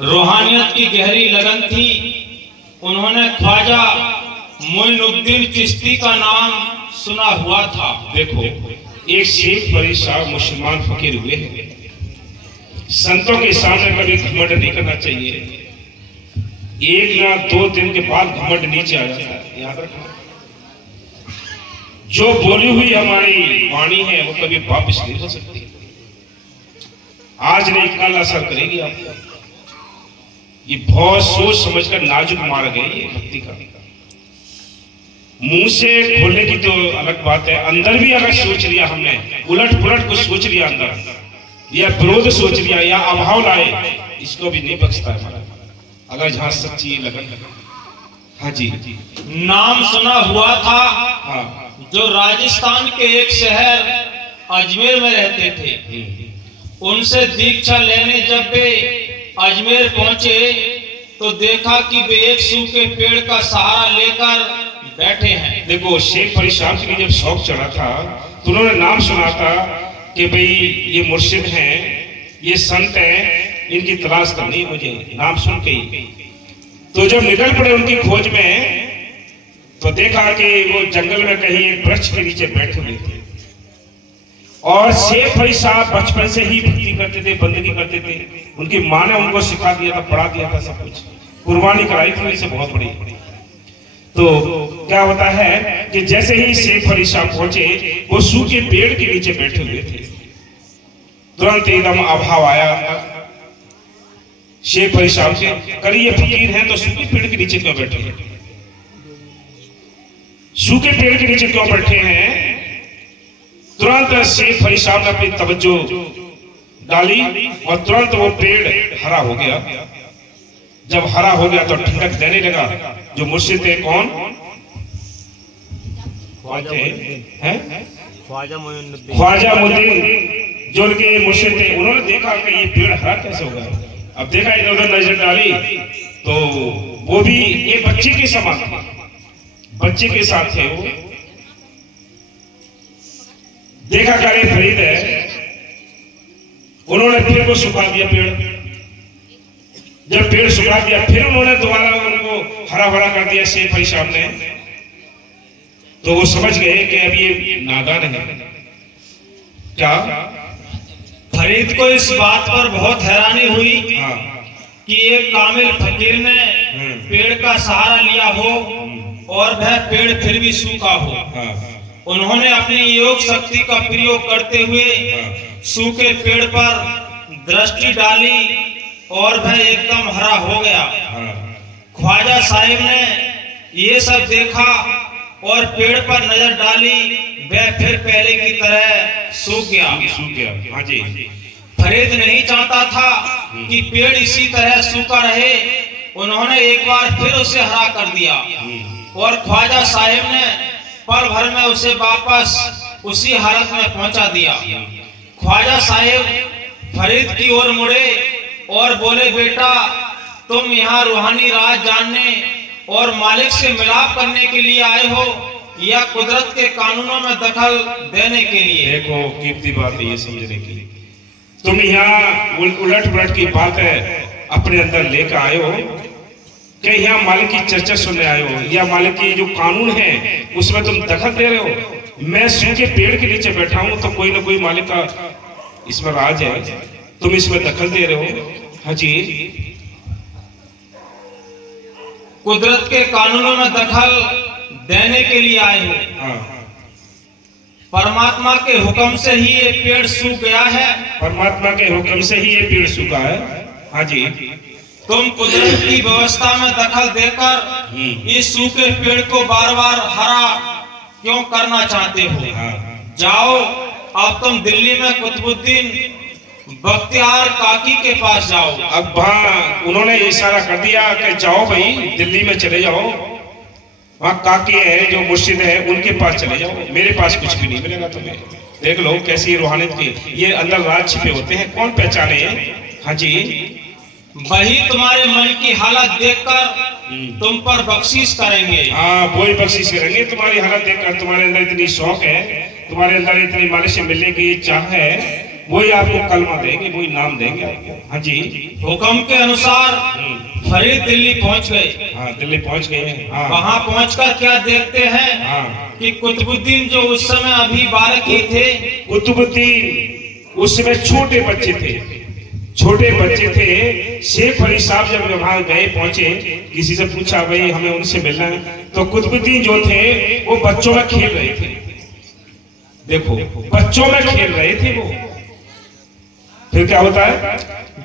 रूहानियत की गहरी लगन थी। उन्होंने ख्वाजा मोइनुद्दीन चिश्ती का नाम सुना हुआ था। देखो, एक शेख फरीद साहब मुसलमान फकीर हुए हैं। संतों के सामने कभी घमंड नहीं करना चाहिए। एक ना दो दिन के बाद घमंड नीचे आ जाता है, याद रखना। जो बोली हुई हमारी वाणी है वो कभी वापस नहीं हो सकती। आज नहीं कल असर करेगी आपको। ये बहुत सोच समझकर नाजुक मार गए ये भक्ति का। मुंह से खोलने की तो अलग बात है, अंदर भी अगर सोच लिया हमने, उलट पुलट कुछ सोच लिया अंदर, या विरोध सोच लिया या अभाव लाए, इसको भी नहीं बख्शता है हमारा, अगर जहां सच्ची लगन। हाँ जी, नाम सुना हुआ था। हाँ, जो राजस्थान के एक शहर अजमेर में रहते थे, उनसे दीक्षा लेने जब वे अजमेर पहुंचे तो देखा कि वे एक सूखे पेड़ का सहारा लेकर बैठे हैं। देखो, शेख फरीद साहब के लिए जब शौक चढ़ा था तो उन्होंने नाम सुना था कि भाई ये मुर्शिद हैं, ये संत हैं, इनकी तलाश करनी है मुझे, नाम सुन के ही। तो जब निकल पड़े उनकी खोज में तो देखा कि वो जंगल में कहीं एक वृक्ष के नीचे बैठे हुए थे। और शेख फरीद साहब बचपन से ही भक्ति करते थे, बंदगी करते थे। उनकी माँ ने उनको सिखा दिया था, पढ़ा दिया था, सब कुछ कुर्बानी कराई थी उनसे बहुत बड़ी। तो क्या होता है कि जैसे ही शेख फरीद साहब पहुंचे, वो सूखे पेड़ के नीचे बैठे हुए थे। तुरंत एकदम अभाव आया शेख फरीद साहब के, करिए फकीर हैं तो सूखे पेड़ के नीचे क्यों बैठे हैं? सूखे पेड़ के नीचे क्यों बैठे हैं? तुरंत शेख फरीद साहब ने अपनी तवज्जो डाली और तुरंत वो पेड़ हरा हो गया। जब हरा हो गया तो ठंडक देने लगा। जो मुर्शिद थे, कौन? ख्वाजा मोइनुद्दीन, ख्वाजा मोइनुद्दीन जो उनके मुर्शिद थे, उन्होंने देखा कि ये पेड़ हरा कैसे होगा। अब देखा, इधर उधर नजर डाली तो वो भी एक बच्चे के समान, बच्चे के साथ थे वो। देखा करे फरीद है, उन्होंने फिर वो सुखा दिया पेड़। जब पेड़ सुखा दिया फिर उन्होंने दोबारा उनको हरा भरा कर दिया शेख फरीद साहब ने। तो वो समझ गए कि अब ये नादान है। क्या? फरीद को इस बात पर बहुत हैरानी हुई हाँ, कि एक कामिल फकीर ने पेड़ का सहारा लिया हो और वह पेड़ फिर भी सूखा हो। हाँ, उन्होंने अपनी योग शक्ति का प्रयोग करते हुए सूखे पेड़ पर दृष्टि डाली और वह एकदम हरा हो गया। ख्वाजा साहिब ने ये सब देखा और पेड़ पर नजर डाली, वह फिर पहले की तरह सूख गया। हाँ जी। फरीद नहीं चाहता था कि पेड़ इसी तरह सूखा रहे। उन्होंने एक बार फिर उसे हरा कर दिया और ख्वाजा साहिब ने पल भर में उसे वापस उसी हालत में पहुंचा दिया। ख्वाजा साहिब फरीद की ओर मुड़े और बोले, बेटा, तुम यहाँ रूहानी राज जानने और मालिक से मिलाप करने के लिए आए हो या कुदरत के कानूनों में दखल देने के लिए? देखो, कीमती बात है ये समझने की। तुम यहाँ उलट पुलट की बात है अपने अंदर लेकर आए हो कि यहाँ मालिक की चर्चा सुनने आए हो या मालिक की जो कानून है उसमें तुम दखल दे रहे हो। मैं सूखे पेड़ के नीचे बैठा हूँ तो कोई ना कोई मालिक का इसमें राज है, तुम इसमें दखल दे रहे हो। हाँ जी, कुदरत के कानूनों में दखल देने के लिए आए हो। हाँ, परमात्मा के हुक्म से ही ये पेड़ सूख गया है। परमात्मा के हुक्म से ही ये पेड़ सूखा है। हाँ जी, तुम कुदरत की व्यवस्था में दखल देकर इस सूखे पेड़ को बार बार हरा क्यों करना चाहते हो? हाँ, जाओ, अब तुम दिल्ली में कुतुबुद्दीन बख्तियार काकी के पास जाओ। अब वहाँ उन्होंने इशारा कर दिया कि जाओ भाई, दिल्ली में चले जाओ, वहाँ काकी है जो मुर्शिद है उनके पास चले जाओ, मेरे पास कुछ भी नहीं मिलेगा तुम्हें। देख लो कैसी रूहानियत की, ये अंदर राज छिपे होते हैं, कौन पहचाने। हाँ जी, वही तुम्हारे मन की हालत देखकर तुम पर बख्शीश करेंगे। हाँ, वही बख्शीश करेंगे तुम्हारी हालत देखकर। तुम्हारे अंदर इतनी शौक है, तुम्हारे अंदर इतनी मालिक से मिलने की चाह है वही आपको कलमा देंगे, वही नाम देंगे आपको। हाँ जी। हुक्म के अनुसार फरीद दिल्ली पहुंच गए। हाँ, दिल्ली पहुंच गए हैं। हाँ। वहां पहुंचकर क्या देखते हैं हाँ। कि कुतुबुद्दीन जो उस समय अभी बालक ही थे, कुतुबुद्दीन उस समय छोटे बच्चे थे, छोटे बच्चे थे। शेख अली साहब जब वहां गए, पहुंचे, किसी से पूछा भाई हमें उनसे मिलना है, तो कुतुबुद्दीन जो थे वो बच्चों में खेल रहे थे। देखो, बच्चों में खेल रहे थे वो। फिर क्या होता है,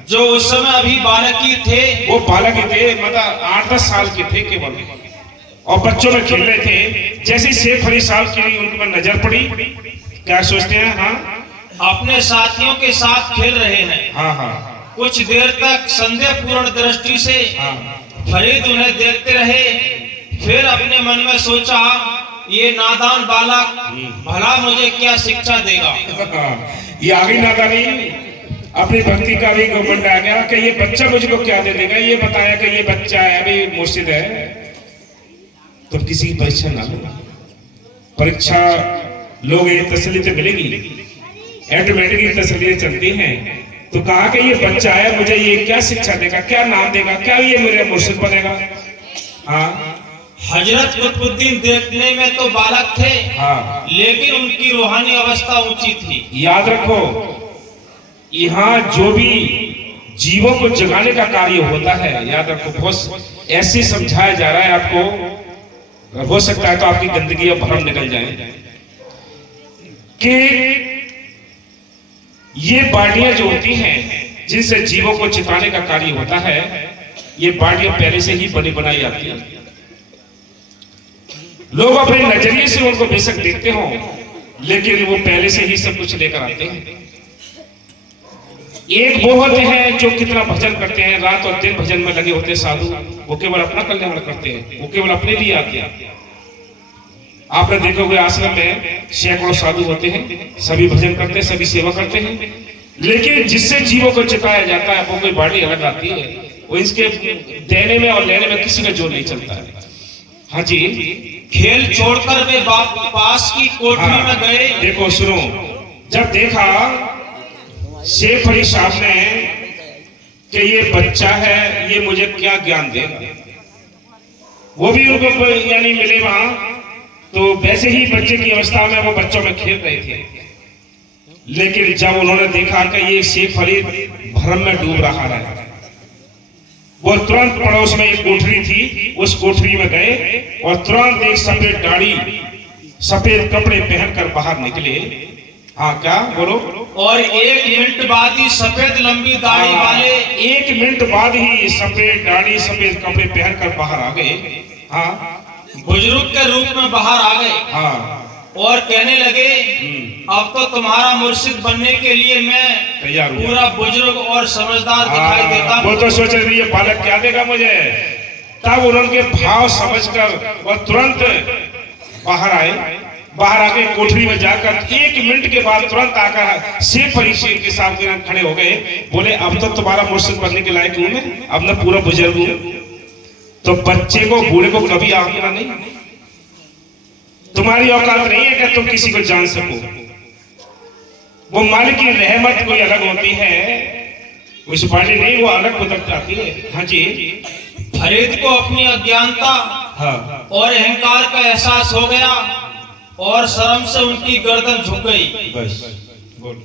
जो उस समय अभी बालक ही थे, वो बालक ही थे, मतलब 8-10 साल के थे केवल, और बच्चों में खेल रहे थे। जैसे शेख अली साहब की उनके पर नजर पड़ी, क्या सोचते हैं, हाँ अपने साथियों के साथ खेल रहे हैं। हाँ हाँ कुछ देर तक संदेहपूर्ण दृष्टि से हाँ फरीद उन्हें देखते रहे। फिर अपने मन में सोचा, ये नादान बालक भला मुझे क्या शिक्षा देगा। ये आगे नादानी, अपनी भक्ति का भी घमंड आ गया कि ये बच्चा मुझको क्या दे देगा। ये बताया कि ये बच्चा है, अभी मुर्शिद है, तुम किसी की परीक्षा ना लो। परीक्षा लोग ये तसल्ली तो मिलेगी, ऑटोमेटिक ये तसल्ली चलती हैं। तो कहा कि ये बच्चा है, मुझे ये क्या शिक्षा देगा, क्या नाम देगा, क्या ये मेरे मुर्शिद बनेगा। हाँ, हजरत कुतुबुद्दीन देखने में तो बालक थे, हाँ, लेकिन उनकी रूहानी अवस्था ऊंची थी। याद रखो, यहाँ जो भी जीवों को जगाने का कार्य होता है, याद रखो, बहुत ऐसे समझाया जा रहा है आपको, हो सकता है तो आपकी गंदगी और भरम निकल जाए कि ये बाडियां जो होती हैं जिनसे जीवों को चिताने का कार्य होता है, ये बाडियां पहले से ही बनी बनाई आती हैं। लोग अपने नजरिए से उनको बेशक देखते हो, लेकिन वो पहले से ही सब कुछ लेकर आते हैं। एक वो होते हैं जो कितना भजन करते हैं, रात और दिन भजन में लगे होते हैं साधु, वो केवल अपना कल्याण करते हैं, वो केवल अपने लिए आते हैं। आपने देखा हुआ आश्रम में सैकड़ों साधु होते हैं, सभी भजन करते हैं, सभी सेवा करते हैं, लेकिन जिससे जीवों को चिताया जाता है वो कोई बाड़ी अलग आती है। वो इसके देने में और लेने में किसी का जोर नहीं चलता है। हाँ जी। खेल छोड़कर वे पास की कोठरी में गए। देखो सुनो, जब देखा शेख अली साहब ने कि ये बच्चा है, ये मुझे क्या ज्ञान देगा, वो भी उनको यानी मिले वहां, तो वैसे ही बच्चे की अवस्था में वो बच्चों में खेल रहे थे। लेकिन जब उन्होंने देखा कि ये शेख अली भ्रम में डूब रहा है, वो तुरंत पड़ोस में एक कोठरी थी, उस कोठरी में गए और तुरंत एक सफेद दाढ़ी, सफेद कपड़े पहनकर बाहर निकले। हाँ, क्या बोलो। और 1 मिनट बाद ही सफेद लंबी दाढ़ी वाले, 1 मिनट बाद ही सफेद दाढ़ी, सफेद कपड़े पहनकर बाहर आ गए। हाँ, बुजुर्ग के रूप में बाहर आ गए। हाँ, और कहने लगे, अब तो तुम्हारा मुर्शिद बनने के लिए मैं तैयार हूं। पूरा बुजुर्ग और समझदार दिखाई देता हूं। वो तो सोच रहे ये बालक क्या देगा मुझे। तब उन्होंने भाव समझकर और तुरंत बाहर आए। बाहर आके कोठरी में जाकर 1 मिनट के बाद तुरंत आकर शेख अली शेख के सामने खड़े हो गए। बोले, अब तो तुम्हारा मुर्शिद बनने के लायक हूं मैं, अब मैं पूरा बुजुर्ग हूं। तो बच्चे को, बूढ़े को कभी आंकना नहीं। तुम्हारी औकात नहीं है कि तुम किसी को जान सको। वो मालिक की रहमत कोई अलग होती है, उस बाड़ी नहीं, वो अलग उतर जाती है। हाँ जी। फरीद को अपनी अज्ञानता हाँ, और अहंकार का एहसास हो गया और शर्म से उनकी गर्दन झुक गई। बस बोल।